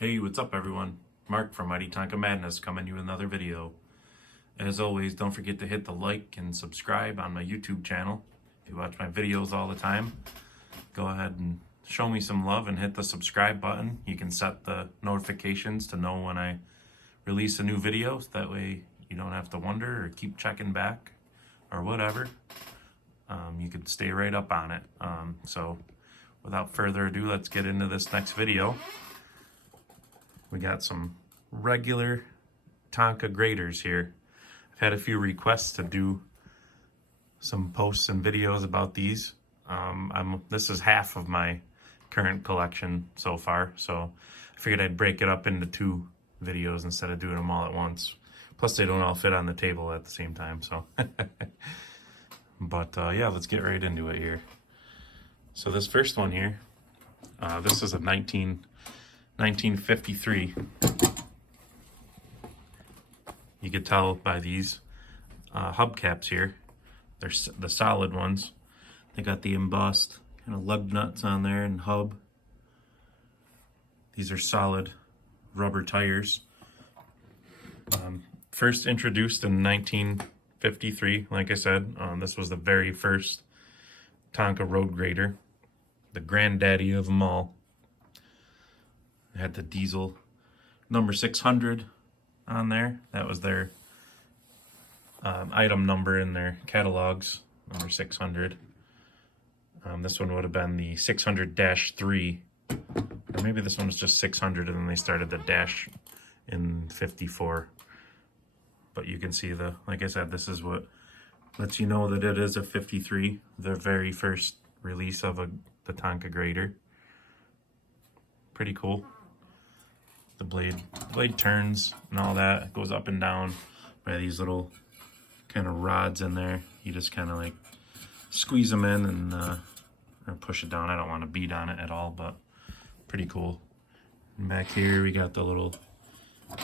Hey, what's up everyone? Mark from Mighty Tonka Madness coming to you with another video. As always, don't forget to hit the like and subscribe on my YouTube channel. If you watch my videos all the time, go ahead and show me some love and hit the subscribe button. You can set the notifications to know when I release a new video, so that way you don't have to wonder or keep checking back or whatever. You can stay right up on it. So without further ado, let's get into this next video. We got some regular Tonka graters here. I've had a few requests to do some posts and videos about these. This is half of my current collection so far, so I figured I'd break it up into two videos instead of doing them all at once. Plus they don't all fit on the table at the same time, so. But yeah, let's get right into it here. So this first one here, this is a 1953. You could tell by these hubcaps here. They're the solid ones. They got the embossed kind of lug nuts on there and hub. These are solid rubber tires. First introduced in 1953, like I said. This was the very first Tonka road grater, the granddaddy of them all. It had the diesel number 600 on there. That was their item number in their catalogs, number 600. This one would have been the 600-3, or maybe this one was just 600 and then they started the dash in 54. But you can see like I said, this is what lets you know that it is a 53, the very first release of the Tonka grater. Pretty cool. The blade turns and all that. It goes up and down by these little kind of rods in there. You just kind of like squeeze them in and or push it down. I don't want to beat on it at all, but pretty cool. And back here we got the little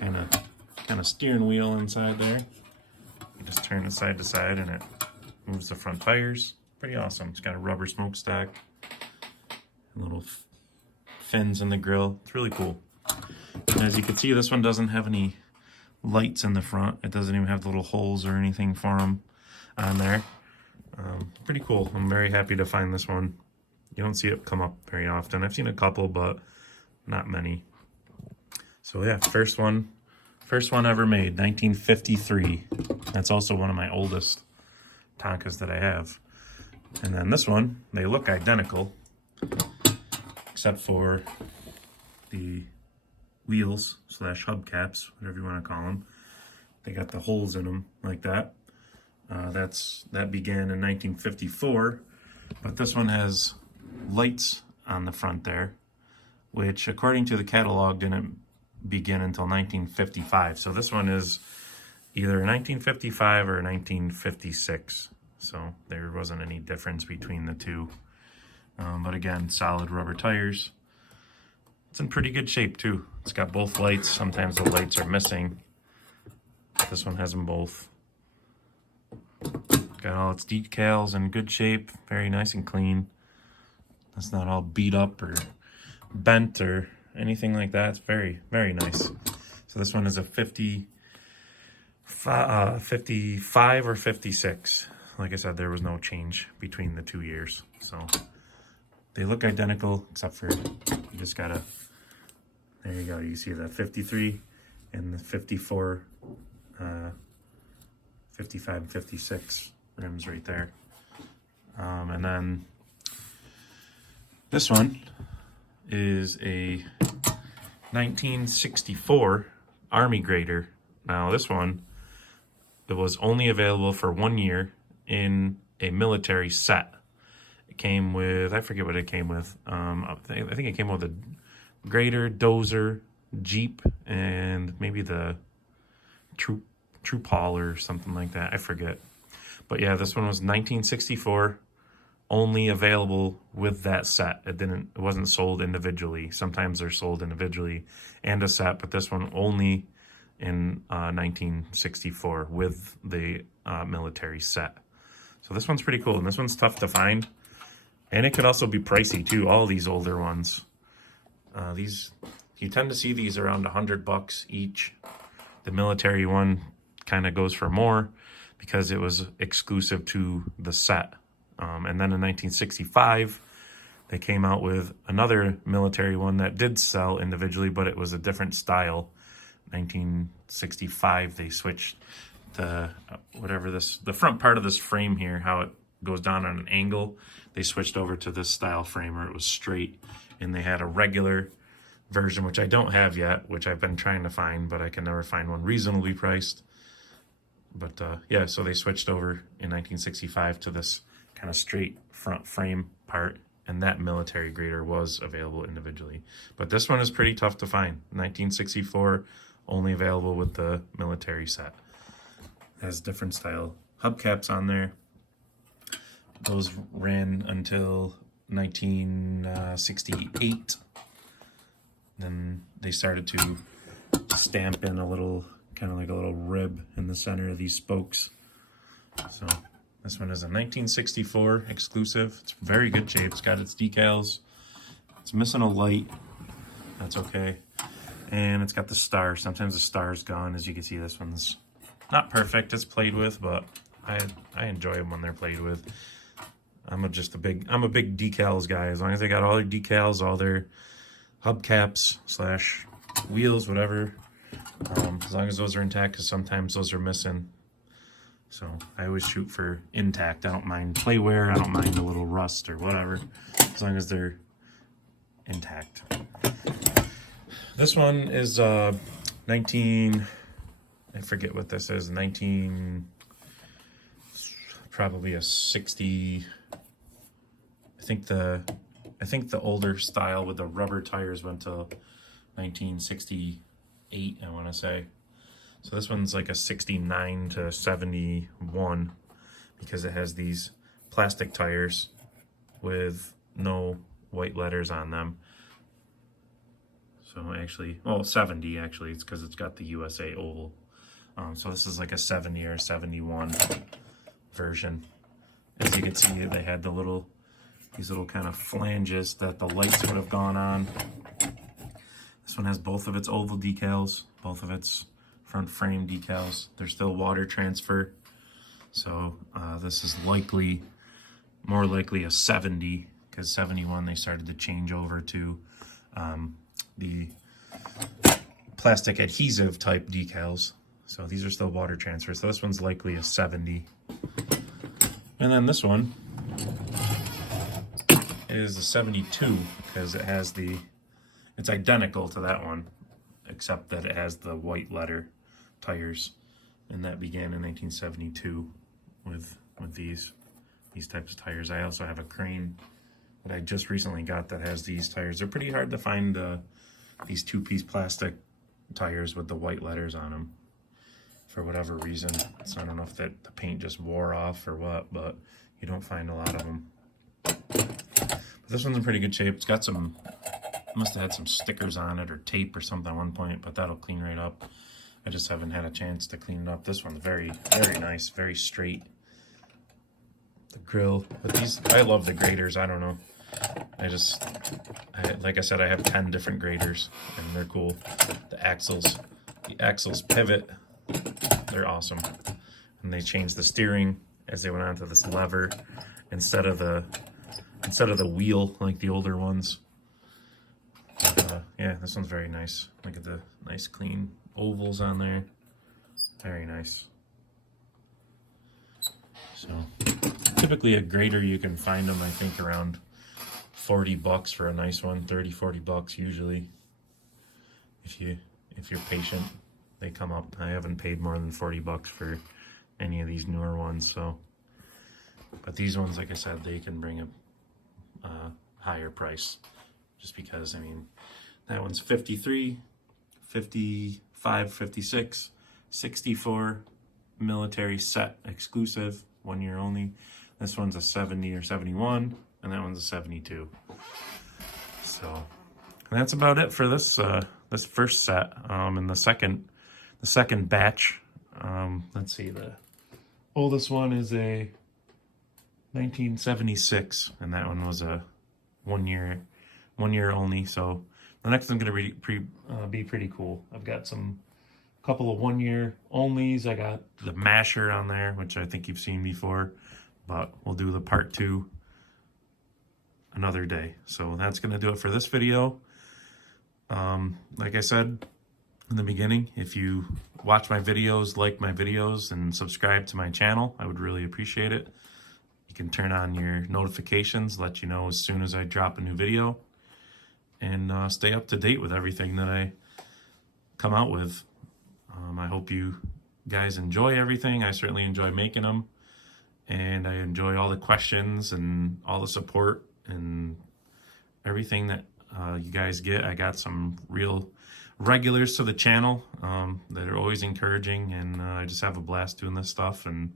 kind of steering wheel inside there. You just turn it side to side and it moves the front tires. Pretty awesome. It's got a rubber smokestack, little fins in the grill. It's really cool. And as you can see, this one doesn't have any lights in the front. It doesn't even have the little holes or anything for them on there. Pretty cool. I'm very happy to find this one. You don't see it come up very often. I've seen a couple, but not many. So yeah, first one ever made, 1953. That's also one of my oldest Tonkas that I have. And then this one, they look identical, except for the wheels / hubcaps, whatever you want to call them. They got the holes in them like that. That began in 1954, but this one has lights on the front there, which according to the catalog didn't begin until 1955. So this one is either 1955 or 1956. So there wasn't any difference between the two. But again, solid rubber tires. It's in pretty good shape too. It's got both lights. Sometimes the lights are missing. This one has them both. Got all its decals in good shape. Very nice and clean. It's not all beat up or bent or anything like that. It's very, very nice. So this one is a 55 or 56. Like I said, there was no change between the 2 years. So they look identical, except for you just gotta, there you go, you see the 53 and the 54, 55 and 56 rims right there. And then this one is a 1964 Army grater. Now this one, it was only available for 1 year in a military set. It came with, I forget what it came with. I think it came with a grater, dozer, Jeep, and maybe the troop haul or something like that. I forget. But yeah, this one was 1964, only available with that set. It wasn't sold individually. Sometimes they're sold individually and a set, but this one only in 1964 with the military set. So this one's pretty cool, and this one's tough to find. And it could also be pricey too, all these older ones. These You tend to see these around $100 each. The military one kind of goes for more because it was exclusive to the set. And then in 1965, they came out with another military one that did sell individually, but it was a different style. 1965, they switched the the front part of this frame here, how it goes down on an angle. They switched over to this style frame where it was straight, and they had a regular version, which I don't have yet, which I've been trying to find, but I can never find one reasonably priced. But yeah, so they switched over in 1965 to this kind of straight front frame part, and that military grater was available individually. But this one is pretty tough to find. 1964, only available with the military set. It has different style hubcaps on there. Those ran until 1968. Then they started to stamp in a little, kind of like a little rib in the center of these spokes. So this one is a 1964 exclusive. It's very good shape. It's got its decals. It's missing a light. That's okay. And it's got the star. Sometimes the star's gone. As you can see, this one's not perfect. It's played with, but I enjoy them when they're played with. I'm a big decals guy. As long as they got all their decals, all their hubcaps / wheels, whatever. As long as those are intact, because sometimes those are missing. So I always shoot for intact. I don't mind play wear. I don't mind a little rust or whatever, as long as they're intact. This one is 19. I forget what this is. 19. Probably a 60. I think the older style with the rubber tires went to 1968. I want to say. So this one's like a 69 to 71 because it has these plastic tires with no white letters on them. So actually, 70 actually, it's because it's got the USA oval. So this is like a 70 or 71 version. As you can see, they had these little kind of flanges that the lights would have gone on. This one has both of its oval decals, both of its front frame decals. There's still water transfer. So this is more likely a 70, because 71 they started to change over to the plastic adhesive type decals. So these are still water transfer. So this one's likely a 70. And then this one is a 72 because it has it's identical to that one, except that it has the white letter tires, and that began in 1972 with these types of tires. I also have a Crane that I just recently got that has these tires. They're pretty hard to find, these two-piece plastic tires with the white letters on them for whatever reason. So I don't know if the paint just wore off or what, but you don't find a lot of them. But this one's in pretty good shape. It's got must have had some stickers on it or tape or something at one point, but that'll clean right up. I just haven't had a chance to clean it up. This one's very, very nice, very straight. The grill, but I love the graters. I don't know. Like I said, I have 10 different graters, and they're cool. The axles pivot. They're awesome. And they changed the steering as they went onto this lever instead of the wheel like the older ones. Yeah, this one's very nice. Look at the nice clean ovals on there. Very nice. So typically a grater, you can find them, I think, around $40 for a nice one. 30, $40 usually. If you're patient, they come up. I haven't paid more than $40 for any of these newer ones, so. But these ones, like I said, they can bring a higher price, just because, I mean, that one's 53, 55, 56, 64, military set exclusive, 1 year only. This one's a 70 or 71, and that one's a 72. So, and that's about it for this this first set. And the second batch, let's see, the oldest one is a 1976, and that one was a one year only. So The next one's going to be pretty cool. I've got couple of 1 year onlys. I got the masher on there, which I think you've seen before, but we'll do the part 2 another day. So that's going to do it for this video. Like I said in the beginning, if you watch my videos, like my videos, and subscribe to my channel, I would really appreciate it. You can turn on your notifications, let you know as soon as I drop a new video, and stay up to date with everything that I come out with. I hope you guys enjoy everything. I certainly enjoy making them, and I enjoy all the questions and all the support and everything that you guys get. I got some real regulars to the channel that are always encouraging, and I just have a blast doing this stuff, and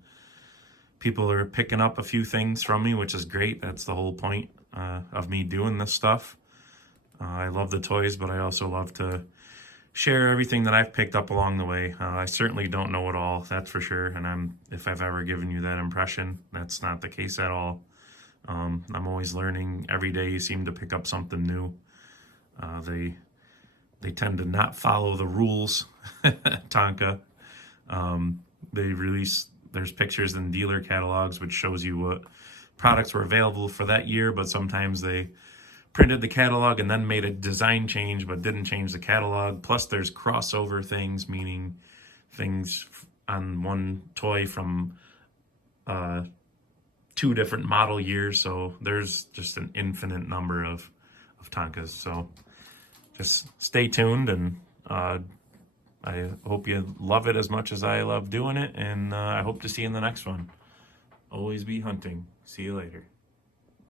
people are picking up a few things from me, which is great. That's the whole point of me doing this stuff. I love the toys, but I also love to share everything that I've picked up along the way. I certainly don't know it all, that's for sure, and if I've ever given you that impression, that's not the case at all. I'm always learning. Every day you seem to pick up something new. They tend to not follow the rules. Tonka. There's pictures in dealer catalogs which shows you what products were available for that year, but sometimes they printed the catalog and then made a design change but didn't change the catalog. Plus there's crossover things, meaning things on one toy from 2 different model years. So there's just an infinite number of Tonkas. So just stay tuned, and I hope you love it as much as I love doing it, and I hope to see you in the next one. Always be hunting. See you later.